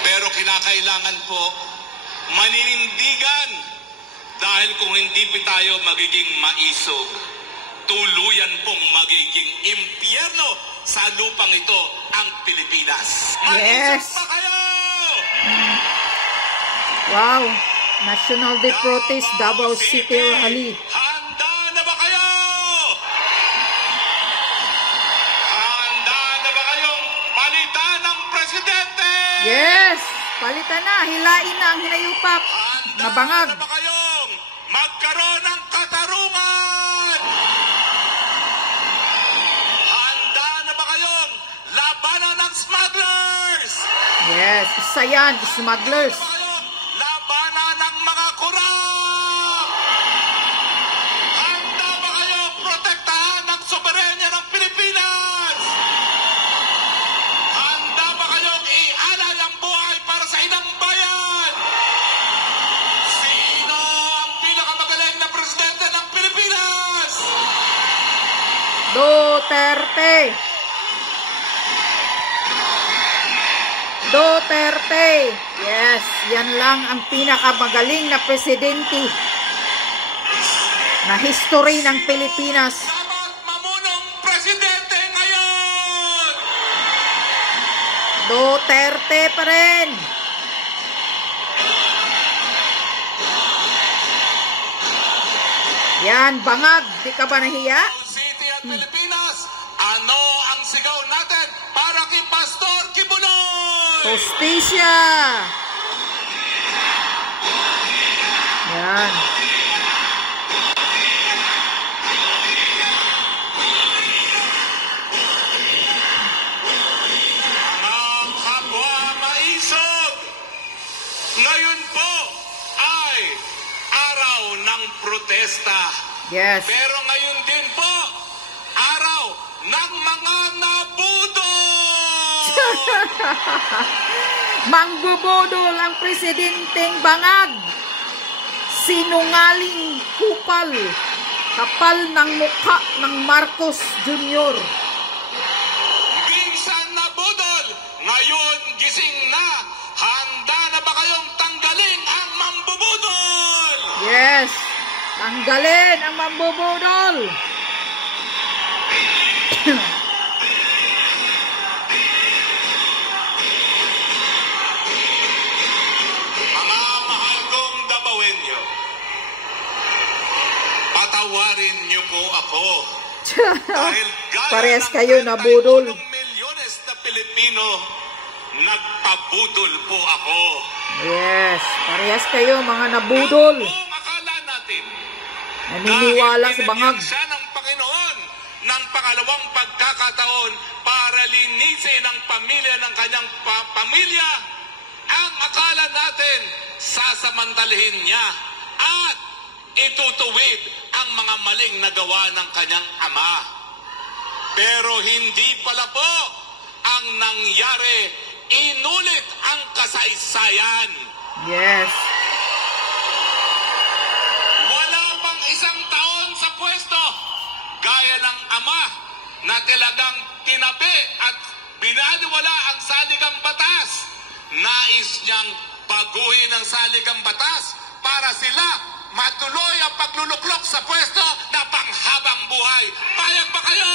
Pero kinakailangan po maninindigan dahil kung hindi pa tayo magiging maisog, tuluyan pong magiging impyerno sa lupang ito ang Pilipinas. Maisog pa kayo! Wow! National Day Protest, Davao City Rally. Handa na ba kayo? Handa na ba kayong palitan ng presidente? Yes! Palitan na, hilain na ang hinayupap na bangag. Handa na ba kayong magkaroon ng katarungan? Handa na ba kayong labanan ng smugglers? Yes, isa yan, smugglers. Labanan ng mga kurang? Handa ba kayong protektahan ng soberenya ng Pilipinas? Handa ba kayong ialay ang buhay para sa inang bayan? Sino ang pinakamagaling na presidente ng Pilipinas? Duterte! Duterte! Yes, yan lang ang pinakamagaling na presidente na history ng Pilipinas. Dapat mamunong presidente ngayon! Duterte pa rin! Yan, bangag! Di ka ba nahiya? City at Pilipinas, ano ang sigaw natin para kay Pastor Kibuloy? Hostisya! Yan. Mga kapwa maisog, ngayon po ay araw ng protesta. Yes. Pero ngayon din po, araw ng mga nabudol! Mangbubudol ang presidenteng bangag. Sinungaling kupal. Kapal ng mukha ng Marcos Jr. Minsan nabudol, ngayon gising na. Handa na ba kayong tanggalin ang mambubudol? Yes. Tanggalin ang mambubudol. Mga mahal kong Dabawenyo, patawarin niyo po ako. Dahil gaya Parehas ng kayo nabudol. 31 milyones na Pilipino, nagpabudol po ako. Yes. Parehas kayo mga nabudol. Kung akala natin, Naniniwala sa bangag. binigyan siya ng Panginoon ng pangalawang pagkakataon para linisin ang pamilya ng kanyang pamilya, ang akala natin sasamantalahin niya at itutuwid ang mga maling nagawa ng kanyang ama. Pero hindi pala po ang nangyari. Inulit ang kasaysayan. Yes. Wala pang isang taon sa pwesto, gaya ng ama na talagang tinabi at binaliwala ang saligang batas. Nais niyang baguhin ang saligang batas para sila matuloy ang pagluluklok sa pwesto na panghabang buhay. Payag ba kayo?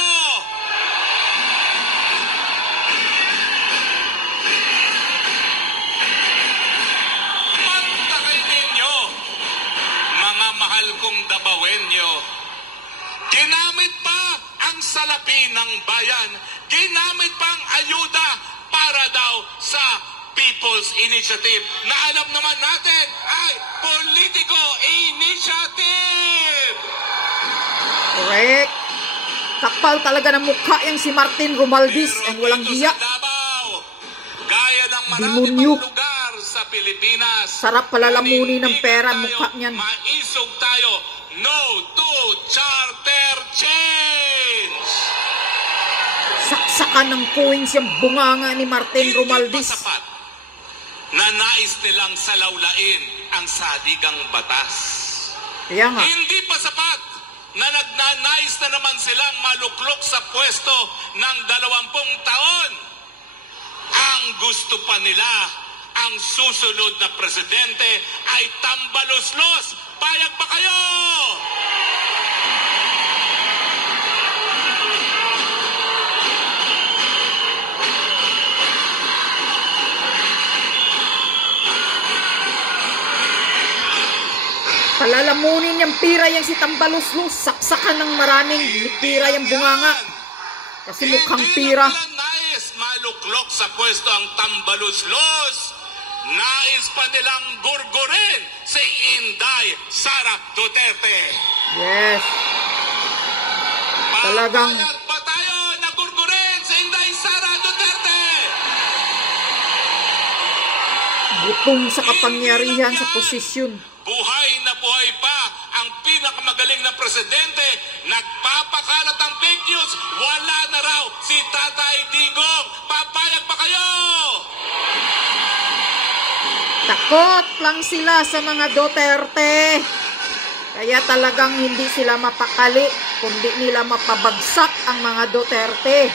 Mantakay ninyo, mga mahal kong Dabawenyo. Ginamit pa ang salapi ng bayan, ginamit pa ang ayuda para daw sa People's Initiative na alam naman natin ay politiko initiative. Correct. Kapal talaga ng mukha yung si Martin Romualdez ang walang dito hiya. sa Davao, gaya ng marami Demonyo. pang lugar sa Pilipinas, Sarap palalamunin ng pera ang manindigan mukha tayo, niyan. Maisog tayo. No to charter change. Saksakan ng coins yung bunganga ni Martin Hindi Romualdez. pa sapat na nais nilang salawlain ang saligang batas. Kaya nga. Hindi pa sapat na nagnanais na naman silang maluklok sa pwesto ng 20 taon. Ang gusto pa nila ang susunod na presidente ay tambaluslos. Payag ba kayo? Palalamunin yung pira yung si Tambaluslos. Saksakan ng maraming pira yung bunganga. Kasi mukhang pira. Hindi na nais maluklok sa pwesto ang Tambaluslos. Nais pa nilang gurgurin si Inday Sara Duterte. Yes. Talagang Papayag ba tayo na gurgurin si Inday Sara Duterte? butong sa kapangyarihan sa posisyon. Buhay na buhay pa ang pinakamagaling na presidente. Nagpapakalat ang fake news. Wala na raw si Tatay Digong. Papayag pa kayo? Takot lang sila sa mga Duterte. Kaya talagang hindi sila mapakali, kundi nila mapabagsak ang mga Duterte.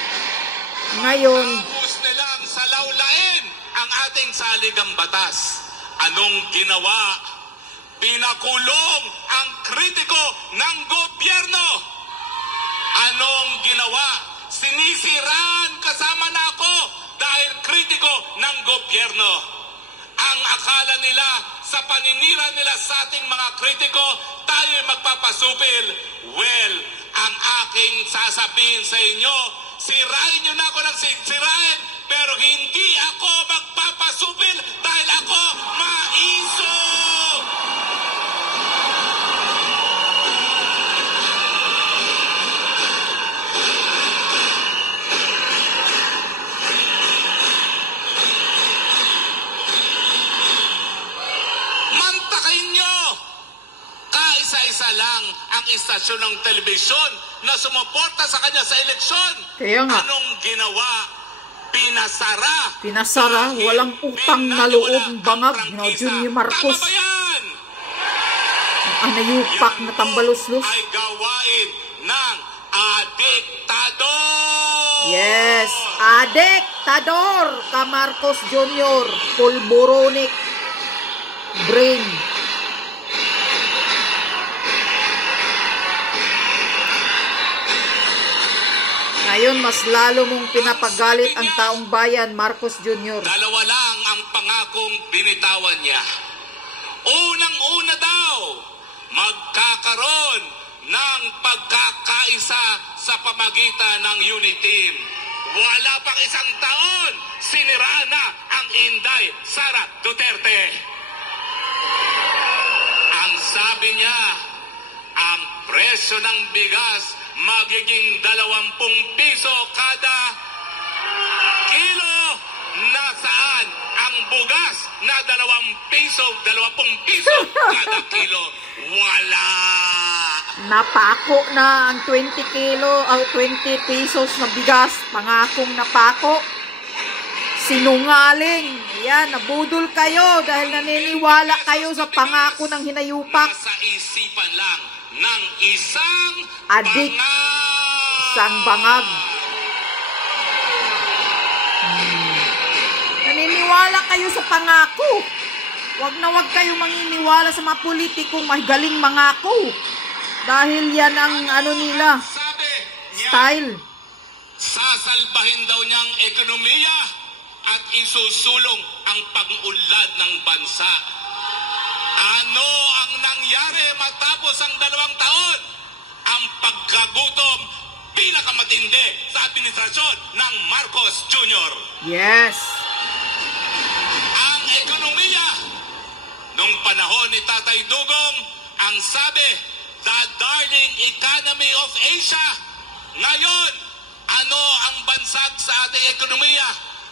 Ngayon, Tapos nilang salawlain ang ating saligang batas. Anong ginawa? Pinakulong ang kritiko ng gobyerno. Anong ginawa? Sinisiraan kasama na ako dahil kritiko ng gobyerno. Ang akala nila sa paninira nila sa ating mga kritiko, tayo magpapasupil. Well, ang aking sasabihin sa inyo, sirain nyo na ako ng sirain, pero hindi ako magpapasupil dahil ako maiso. Kaisa-isa lang ang istasyon ng telebisyon na sumuporta sa kanya sa eleksyon. Kaya nga. Anong ginawa? Pinasara. Pinasara, walang utang na loob bangag na Junior Marcos. Tama ba yan? Ang anayupak na Tambaluslos. Ay gawain ng adiktador. Yes, adiktador ka Marcos Jr. Pulboronic brain. Ngayon, mas lalo mong pinapagalit ang taong bayan, Marcos Jr. Dalawa lang ang pangakong binitawan niya. Unang-una daw, magkakaroon ng pagkakaisa sa pamagitan ng unit team. Wala pang isang taon, siniraan na ang Inday Sara Duterte. Ang sabi niya, ang presyo ng bigas magiging 20 piso kada kilo. Nasaan ang bugas na 20 piso kada kilo? Wala. Napako na ang 20 pesos na bigas. Pangakong napako. Sinungaling. Yan, nabudol kayo dahil naniniwala kayo sa pangako ng hinayupak. Nasa isipan lang ng isang Adik. bangag. Isang bangag. Naniniwala kayo sa pangako. Wag na wag kayo maniniwala sa mga politikong magaling mangako. Dahil yan ang ano nila, Sabi niya, style. sasalbahin daw niyang ekonomiya at isusulong ang pag-unlad ng bansa. Ano ang nangyari matapos ang 2 taon? Ang pagkagutom pinakamatindi sa administrasyon ng Marcos Jr. Yes. Ang ekonomiya nung panahon ni Tatay Dugong, ang sabi, the darling economy of Asia. Ngayon, ano ang bansag sa ating ekonomiya?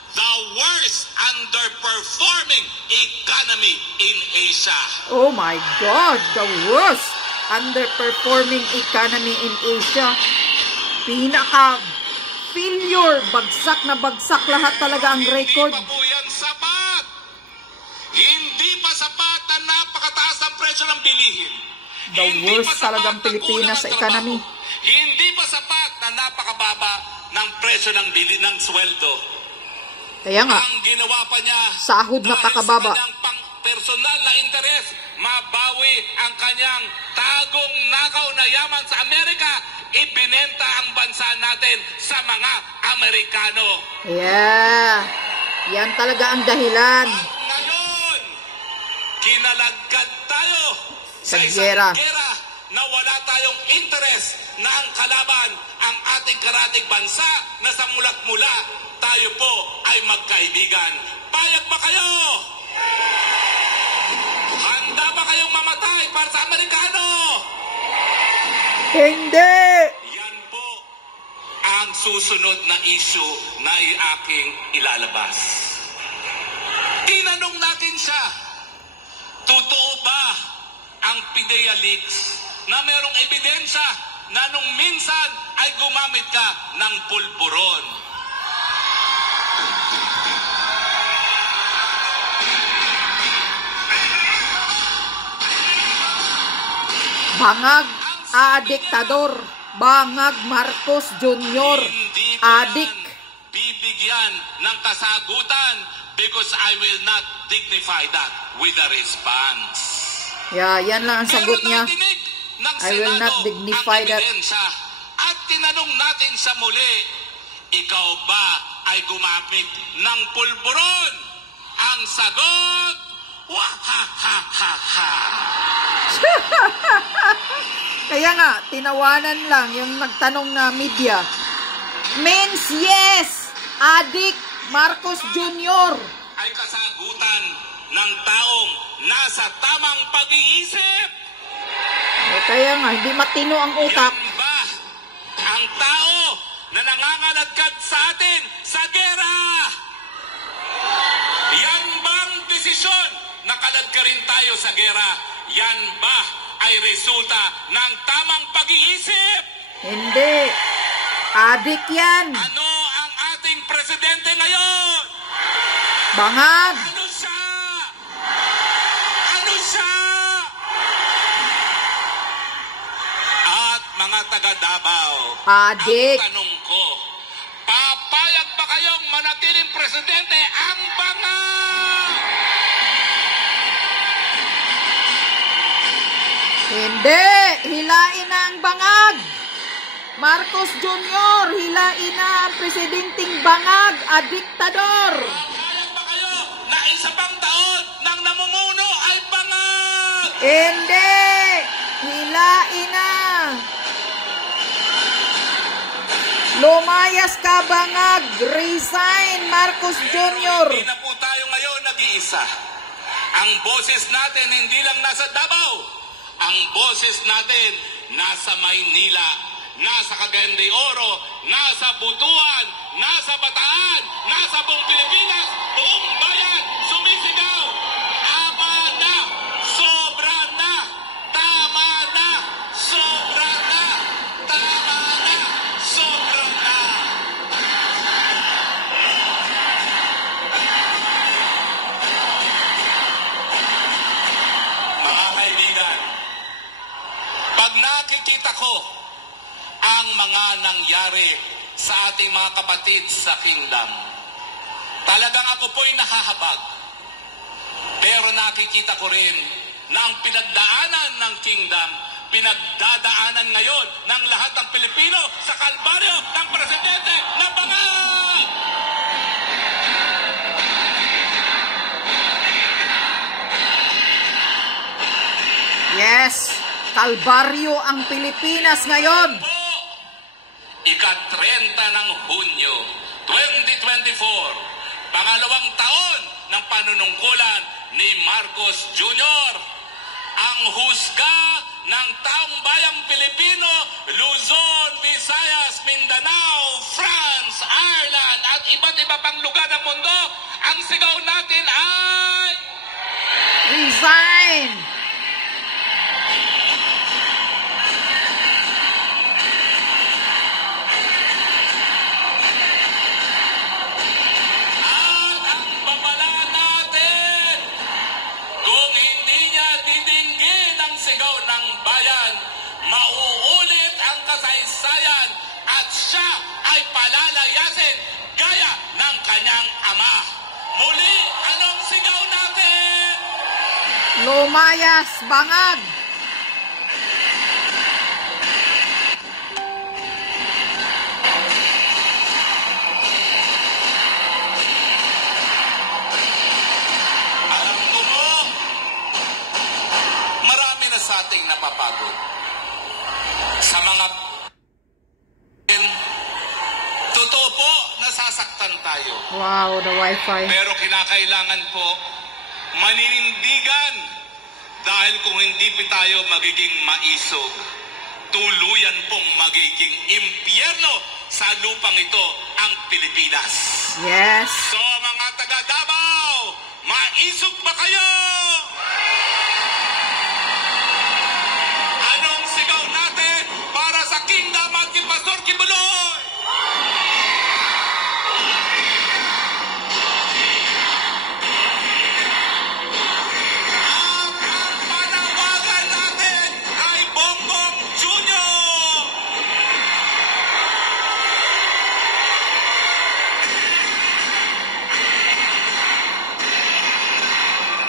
The worst underperforming economy in Asia. Oh my God, the worst underperforming economy in Asia. Pinaka-failure, bagsak na bagsak lahat talaga ang record. Hindi pa po yan sapat. Hindi pa sapat na napakataas ang presyo ng bilihin. The Hindi worst pa sapat talagang na Pilipinas kulang sa ang economy. trabaho. Hindi pa sapat na napakababa ng presyo ng sweldo. Kaya nga, ang ginawa pa niya sahod na pakababa. dahil sa kanyang personal na interes, mabawi ang kanyang tagong nakaw na yaman sa Amerika, ibinenta ang bansa natin sa mga Amerikano. Yeah. Yan talaga ang dahilan. At ngayon, kinalagkad tayo sa Sa isang gera. gera na wala tayong interes na ang kalaban ang ating karatig bansa na sa mulat mula tayo po ay magkaibigan. Payag ba kayo? Handa ba kayong mamatay para sa Amerikano? Hindi! Yan po ang susunod na issue na aking ilalabas. Tinanong natin siya, totoo ba ang PIDEA leaks na merong ebidensya na nung minsan ay gumamit ka ng pulburon? Bangag, diktador. Bangag Marcos Jr. Hindi ko Adik. yan bibigyan ng kasagutan because I will not dignify that with a response. Yeah, yan lang ang sagot niya. nadinig ng I will Senado not dignify ang that. ebidensya at tinanong natin sa muli, ikaw ba ay gumamit ng pulburon? Ang sagot, wahahaha. Kaya nga, tinawanan lang yung nagtanong na media. Means yes! Adik Marcos Jr. Ay kasagutan ng taong nasa tamang pag-iisip. Kaya nga, hindi matino ang utak. Yan ba ang tao na nangangalagkad sa atin sa gera? Yan bang desisyon na kaladka rin tayo sa gera? Yan ba ay resulta ng tamang pag-iisip? Hindi. Adik yan. Ano ang ating presidente ngayon? Bangag. Ano siya? Ano siya? At mga taga Davao, Adik. ang tanong ko, papayag ba kayong manatiling presidente ang Bangag? Hindi. Hilain na ang bangag. Marcos Jr. Hilain na ang presidenting bangag. Diktador. Papayag ba kayo na isa pang taon nang namumuno ay Bangag? Hindi. Hilain na. Lumayas ka bangag. Resign Marcos Jr. Hindi na po tayo ngayon nag-iisa. Ang boses natin hindi lang nasa Davao. Ang boses natin nasa Maynila, nasa Cagayan de Oro, nasa Butuan, nasa Bataan, nasa buong Pilipinas, buong bayan, sumisigaw. Tama na! Sobra na! Tama na! Sobra na! Tama na! Sobra na! Mga kaibigan, pag nakikita ko ang mga nangyari sa ating mga kapatid sa kingdom, talagang ako po'y nahahabag. Pero nakikita ko rin na ang pinagdaanan ng kingdom, pinagdadaanan ngayon ng lahat ng Pilipino sa kalbaryo ng presidente ng Bangag! Yes. Kalbaryo ang Pilipinas ngayon. Ika-30 ng Hunyo 2024, pangalawang taon ng panunungkulan ni Marcos Jr. Ang husga ng taong bayang Pilipino, Luzon, Visayas, Mindanao, France, Ireland at iba't iba pang lugar ng mundo, ang sigaw natin ay Resign. at ang babala natin. Kung hindi niya titinggin ang sigaw ng bayan, mauulit ang kasaysayan at siya ay palalayasin gaya ng kanyang ama. Muli, anong sigaw natin? Lumayas, bangag! Alam ko po, marami na sa ating napapagod. Sa mga totoo po, nasasaktan tayo. Wow, the wifi. Pero kinakailangan po maninindigan dahil kung hindi pa tayo magiging maisog, tuluyan pong magiging impyerno sa lupang ito ang Pilipinas. Yes. So mga taga Davao, maisog ba kayo? Anong sigaw natin para sa Kingdom at kay Pastor Kibuloy? Ang panawagan natin ay Bongbong Jr.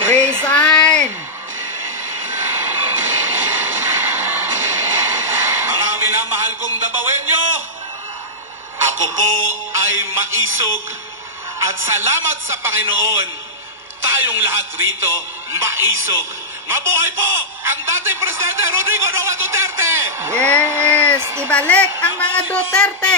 Resign! Mga minamahal kong Dabawenyo, ako po ay maisog at salamat sa Panginoon, tayong lahat rito maisog. Mabuhay po ang dating Presidente Rodrigo Roa Duterte! Yes! Ibalik ang mga Duterte!